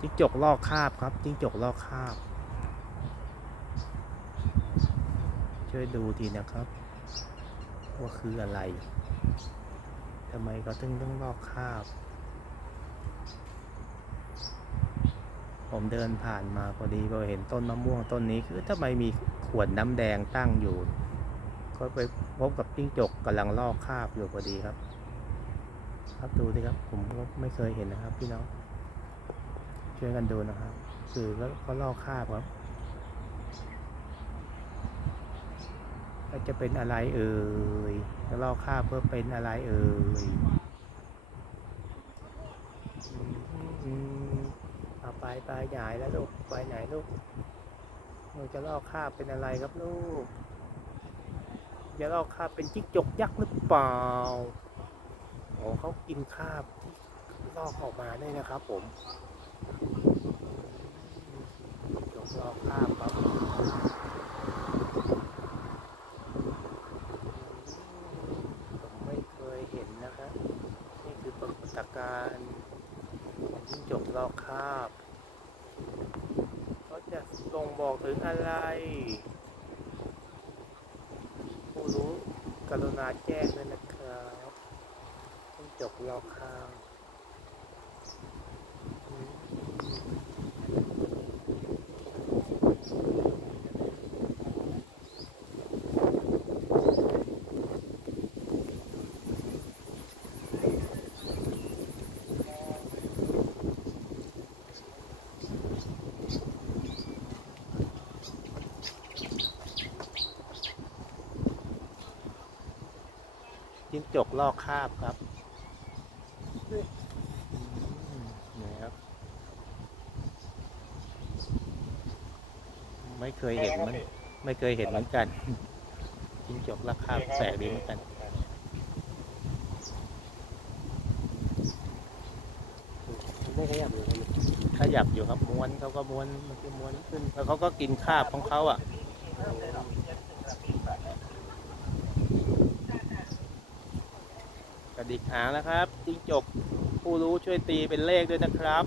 จิ้งจกลอกคาบครับจิ้งจกลอกคาบ ช่วยดูทีนะครับ ว่าคืออะไรทำไมเขาถึงต้องลอกคาบ ผมเดินผ่านมาพอดีพอเห็นต้นมะม่วงต้นนี้คือทำไมมีขวดน้ำแดงตั้งอยู่ ก็ไปพบกับจิ้งจกกำลังลอกคาบอยู่พอดีครับ ครับดูดิครับ ผมก็ไม่เคยเห็นนะครับพี่น้อง ช่วยกันดูนะครับคือก็ก็ลอกคาบครับแล้วจะเป็นอะไรเอ่ยจะลอกคาบเพื่อเป็นอะไรเอ่ยอืมเอาไปไปใหญ่แล้วลูกไปไหนลูกหนูจะลอกคาบเป็นอะไรครับลูกจะลอกคาบเป็นจิ้งจกยักษ์หรือเปล่าโอ้เขากินคาบที่ลอกออกมาได้นะครับผม จกลอกคราบครับผมไม่เคยเห็นนะครับนี่คือปรากฏการณ์จิ้งจกลอกคาบเขาจะลงบอกถึงอะไร ผู้รู้กรุณาแจ้งด้วยนะครับจิ้งจกลอกข้าว จกลอกคราบครับนะครับ ไม่เคยเห็นมัน ไม่เคยเห็นเหมือนกันจิ้งจกราคาแปลกดีเหมือนกันไม่ขยับเลยขยับอยู่ครับม้วนเขาก็ม้วนมันก็ม้วนขึ้นแล้วเขาก็กินคาบของเขาอะ กระ ดิกหางนะครับจิ้งจกผู้รู้ช่วยตีเป็นเลขด้วยนะครับ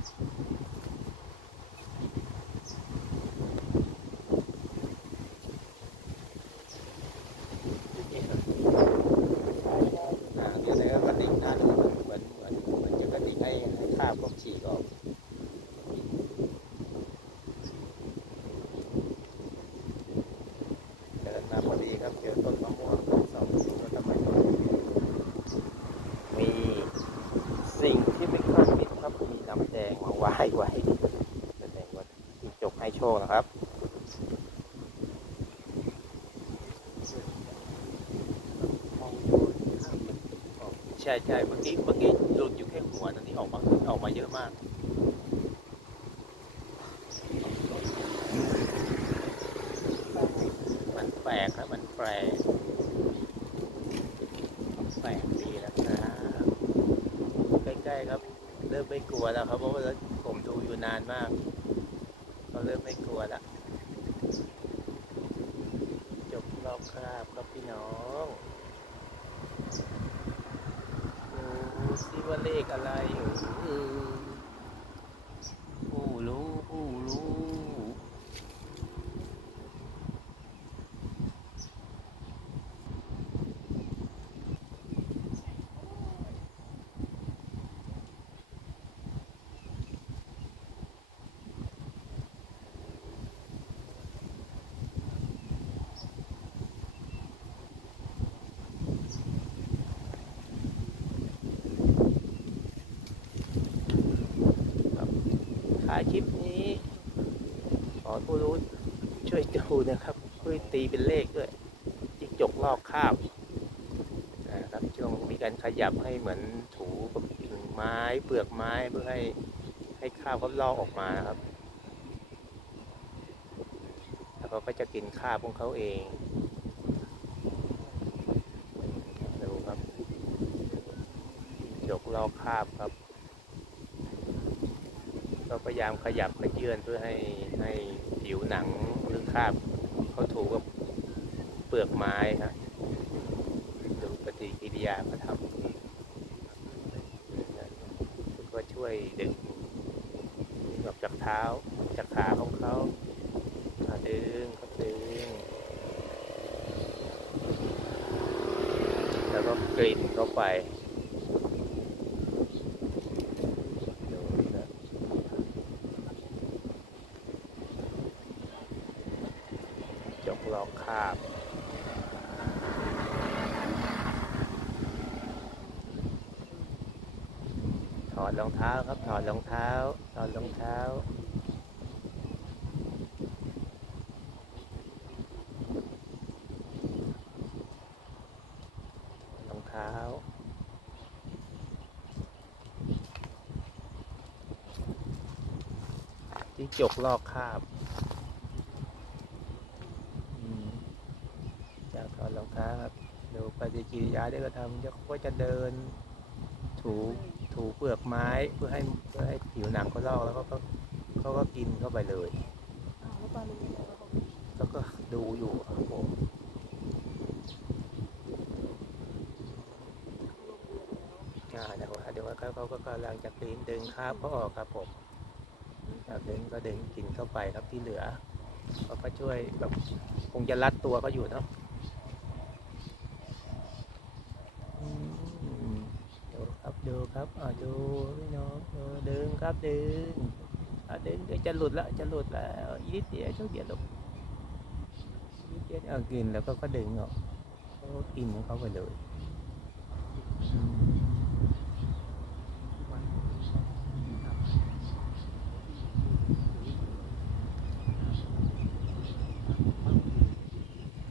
อ่าเดี๋ยวแล้วกระดิกหน้าดูเหมือนเหมือนเหมือนจะกระดิกให้ให้คราบพวกฉีกออกเดินมาพอดีครับเจอต้นมะม่วงสองลูกแล้วทำไมต้นนี้มีสิ่งที่ไม่คาดคิดครับมีน้ำแดงมาไหว้ไว้แสดงว่าจิ้งจกให้โชคนะครับใช่ใช่เมื่อกี้เมื่อกี้หลุดอยู่แค่หัวตอนนี้ออกมาออกมาเยอะมากมันแปลกครับมันแปลกแปลกดีนะครับใกล้ๆครับ เริ่มไม่กลัวแล้วครับเพราะว่าผมดูอยู่นานมาก เริ่มไม่กลัวละจบรอบคราบครับพี่น้องดูซิว่าเลขอะไรอยู่ายคลิปนี้ ขอผู้รู้ช่วยดูนะครับช่วยตีเป็นเลขด้วยจิกจกลอกคาบนะครับช่วงมีการขยับให้เหมือนถูกับกิ่งไม้เปลือกไม้เพื่อให้ให้คราบเขาลอกออกมานะครับแล้วเขาก็จะกินคราบของเขาเองดูครับจิจกลอกคาบครับ พยายามขยับขยื่นเพื่อให้ให้ผิวหนังหรือคราบเขาถูกกับเปลือกไม้ครับดูปฏิกิริยาเขาทำก็ช่วยดึงออกจากเท้าจากขาของเขาดึงครับดึงแล้วก็กลิ่นเข้าไปดูนะจก ลอกคาบถอดรองเท้าครับถอดรองเท้าถอดรองเท้ารองเท้าที่จกลอกคาบอืมจากถ อดรองเท้าครับดูปฏิกิริยาที่เขาทำเขาก็จะเดิน ถูถูเปลือกไม้เพื่อให้เพื่อให้ผิวหนังเขาลอกแล้วก็เขาเขาก็กินเข้าไปเลยแล้วปลารู้ยังไงว่าเขาก็ดูอยู่ครับผมอ่าเดี๋ยวเดี๋ยวเขาเขาก็กำลังจะกรีนดึงคราบเขาออกครับผมจากดึงก็ดึงกินเข้าไปครับที่เหลือเขาก็ช่วยแบบคงจะรัดตัวเขาอยู่เนาะอืมดูครับดูครับอ่า ดูพี่น้องเดึงครับดึงอ่าดึงเดี๋ยวจะหลุดแล้วจะหลุดแล้วอีกนิดเดียวช่วเดียวลูกนิดเดียวเอากินแล้วก็ก็ดึงออกเขาก็กินของเขาไปเลยอืม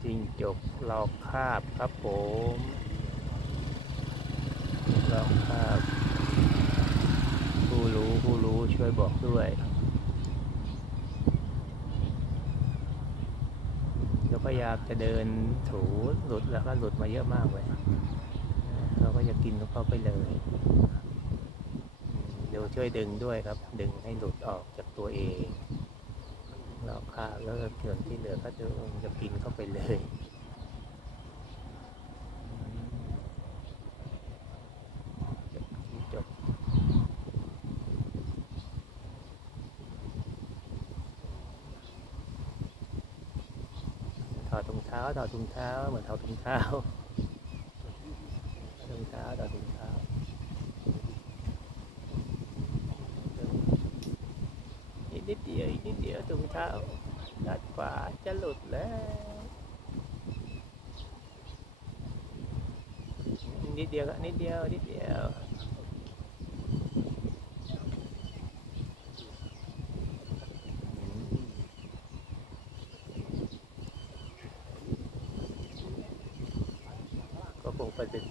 จิงจกหลอกคาบครับผมหลอกคาบ ผู้รู้ผู้รู้ ช่วยบอกด้วยเราพยายามจะเดินถูหลุดแล้วก็หลุดมาเยอะมากเลยเราก็จะกินเข้าไปเลยเดี๋ยวช่วยดึงด้วยครับ ดึงให้หลุดออกจากตัวเองเราฆ่าแล้วส่วนที่เหลือก็จะกินเข้าไปเลยจบ ถอดถุงเท้าถอดถุงเท้าเหมือนถอดถุงเท้าถอดถุงเท้าถอดถุงเท้าอีกนิดเดียวอีกนิดเดียวถุงเท้าด้านขวาจะหลุดแล้วนิดเดียวครับนิดเดียวนิดเดียว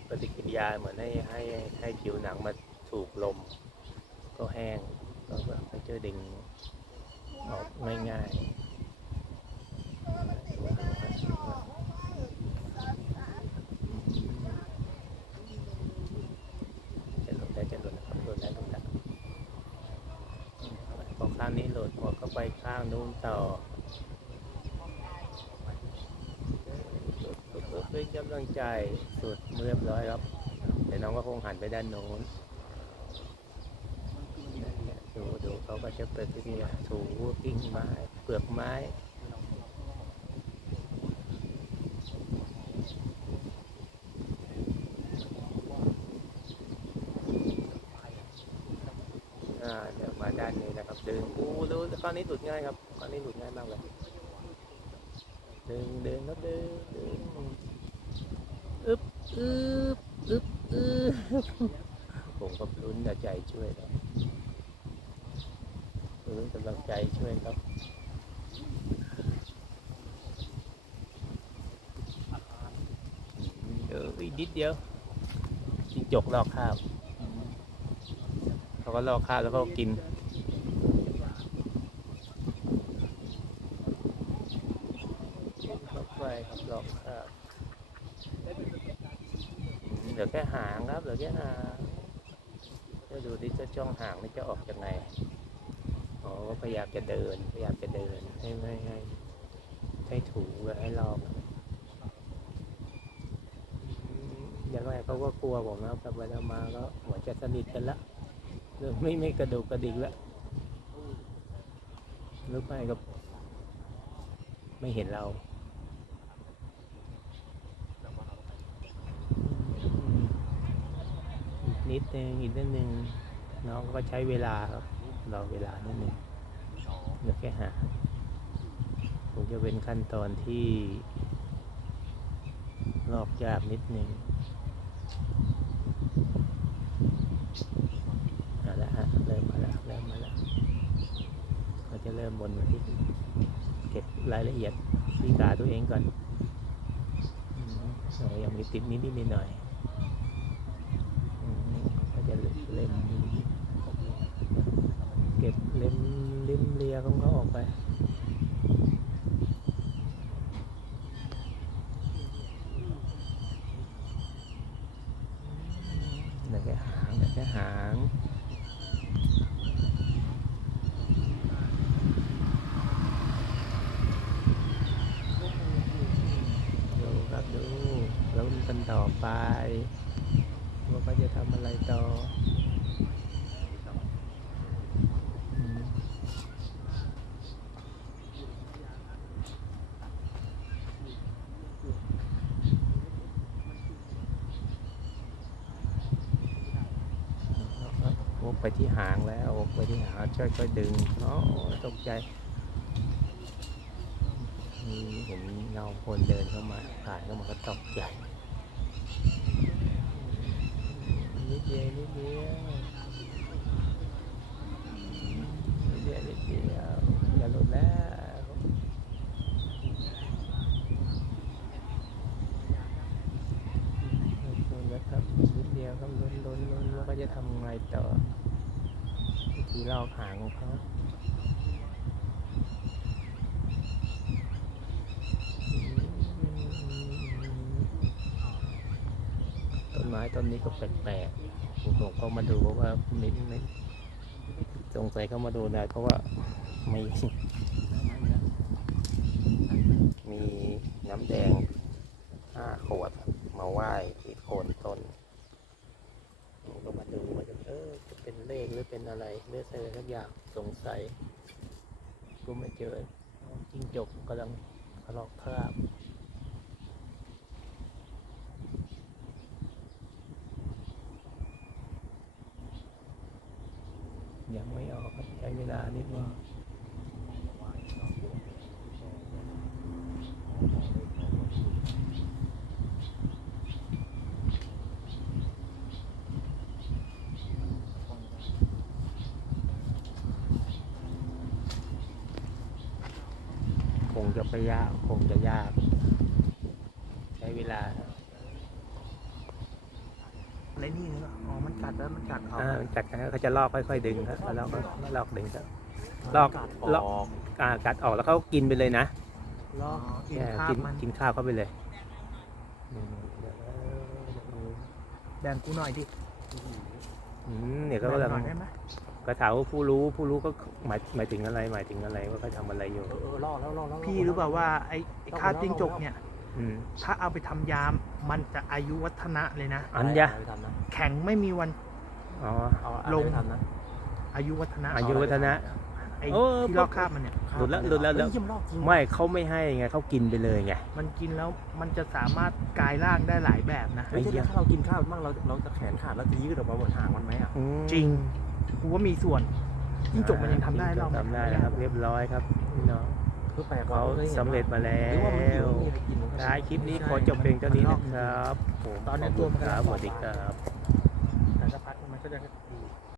ปฏิกิริยาเหมือนให้ให้ให้ผิวหนังมาถูกลม ก็แห้งก็แบบไม่เจอดึงออกไม่ง่ายจะหลุดแล้วจะหลุดนะครับหลุดแล้วหลุดแล้พอข้างนี้หลุดหมดก็ไปข้างนู้นต่อ กำลังใจสุดเรียบร้อยครับเดี๋ยวน้องก็คงหันไปด้านโน้นดูดูเขาก็จะเปิดที่นี่ถูกิ่งไม้เปลือกไม้อ่าเดี๋ยวมาด้านนี้นะครับ ดึงอู้รู้ก้อนนี้หลุดง่ายครับก้อนนี้หลุดง่ายมากเลย ดึงดึงครับดึงดึง อึ๊บอึ๊บอึ๊บอึ๊บผมก็ลุ้นแต่ใจช่วยนะคือกำลังใจช่วยครับเอออีกนิดเดียวจิงจกลอกข้าวเขาก็ลอกข้าวแล้วก็กินเข้าไปครับลอกข้าวอืมเห ลือแค่หางครับเหลือแค่หางจะดูดิจะจ้องหางนี่จะออกจากไงอ๋อพยายามจะเดินพยายามจะเดินให้ไม่ให้ให้ถูและให้ลอกอืมอย่างไรเขาก็กลัวผมนะครับแต่เวลามาก็หมือนจะสนิทกันละเริ่มไม่ไม่กระดูกกระดิกละหรือไม่ก็ไม่เห็นเราอืมอีก นิดนึงอีกนิดนึงน้องก็ใช้เวลาครับรอเวลานิดนึงเดี๋ยวแค่หาคงจะเป็นขั้นตอนที่ลอกยากนิดนึงเอาละฮะเริ่มมาแล้วเริ่มมาแล้วก็จะเริ่มบนมาที่เก็บรายละเอียดที่ขาตัวเองก่อนอยังมีติดนิดนิดหน่อยๆอืมก็จะ เล็มเก็บเล็มริมเลียของเขาออกไปเหลือแค่หางเหลือแค่หางดูครับดูแล้วมันกันต่อไปว่าเขาจะทำอะไรต่อมวกไปที่หางแล้ววกไปที่ ดึงอ๋อตกใจมีเห็นเงาคนเดินเข้ามาผ่านเข้ามาก็ตกใจนิดเดียวนิดเดียวนิดเดียวนิดเดียวอย่าหลุดแล้วลุ้นนะครับนิดเดียวครับลุ้นลุ้นลุ้นว่าเขาจะทำไงต่อ วิธีลอกหางของเขาต้นไม้ต้นนี้ก็แปลกๆผมผมก็มาดูเพราะว่าม่ไม่สงสัยเข้ามาดูนะเพราะว่าไม่น้ำแดงห้าขวดมาไหว้ที่โคนต้นผมก็มาดูว่าจะเออจะ เลขหรือเป็นอะไรหรืออะไรสักอย่างสงสัยก็ไม่เจอจิ้งจกกำลังทะเลาะคราบ ยังไม่ออกครับใช้เวลานิดนึงคง จะไปยากคงจะยาก ใช้เวลาอะไรนี่เนอะอ๋อ มันกัดแล้ว มันกัดเอาอ่าจากนั้นเขาจะลอกค่อยๆดึงครับแล้วลอกลอกดึงครับ ลอกกัดลอกอ่ากัดออกแล้วเขากินไปเลยนะลอกกินแย่ข้าวกินมันกินข้าวเข้าไปเลยอืมแบ่งกูหน่อยดิอืมเนี่ยก็แบ่งกำลัง หน่อยได้ไหมก็ถามว่าผู้รู้ผู้รู้ก็หมายหมายถึงอะไรหมายถึงอะไรว่าเขาทำอะไรอยู่ เออรอแล้วรอแล้วพี่รู้เปล่าว่าไอ้ไอ้ข้าวจิ้งจกเนี่ย อืมถ้าเอาไปทำยาม มันจะอายุวัฒนะเลยนะ อันยะไปทำนะแข็งไม่มีวัน อ๋อ เอาอะไรลงไปทำนะอายุวัฒนะอายุวัฒนะ ไอ้เออที่ลอกคราบมันเนี่ย หลุดแล้วหลุดแล้วเฮ้ยเยี่ยมรอบจริงไม่เขาไม่ให้ไงเขากินไปเลยไง มันกินแล้วมันจะสามารถกลายร่างได้หลายแบบนะ เฮ้ยเดี๋ยวถ้าเรากินข้าวมั่งเราเราจะแขนขาดเราจะยืดออกมาบนหางมันไหมอะอืมจริง กูว่ามีส่วนจิ้งจกมันยังทำได้จิ้งจเรากทำได้นะครับ เรียบร้อยครับพี่น้องคือแปลกเขาคยห็นสำเร็จมาแล้หรือว่ามันหิววมีอะไรกินมันก็ท้ายคลิปนี้ขอจบเพียงเท่านี้นะครับผมตอนนี้ขบตัวคุณมันครับกำลังสวัสดีครับแต่สักพักมันก็จะดี